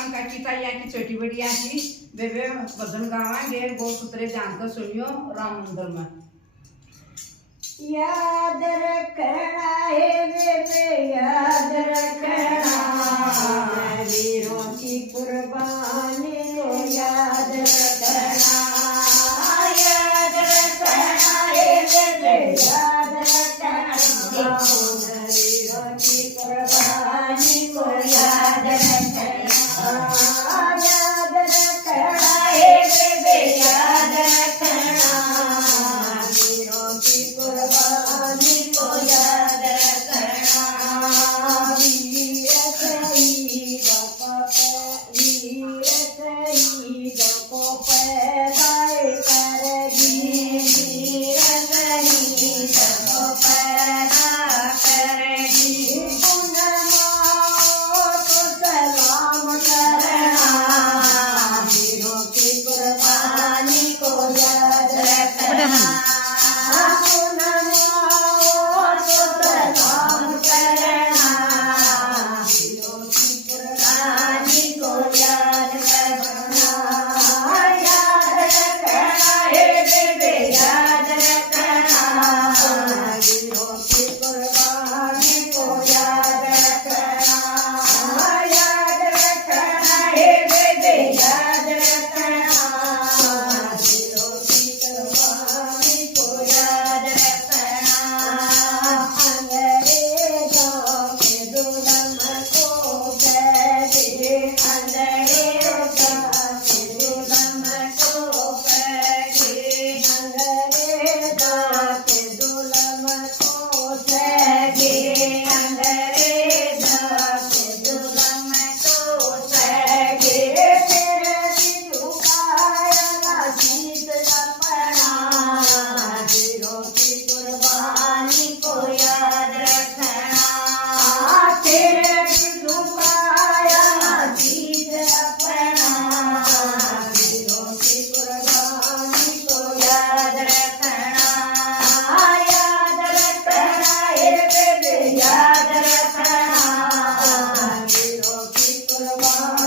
प्रणाम काकी ताई की छोटी बड़ी की बेबे भजन गावांगे गो सूत्रे जानकर सुनियो राम मंदिर में। याद रखना है बेबे याद रखना वीरों की कुर्बानी को याद रखना याद रखना है बेबे याद रखना वीरों की कुर्बानी को याद रखना याद रखना है बेबे याद रखना वीरों की कुर्बानी को याद रखना वीर शहीदों को पैदा करेगी वीर शहीदों को पैदा करेगी पुनः को सलाम करना वीरों की कुर्बानी को याद रखना याद रखना वीरों की कुर्बानी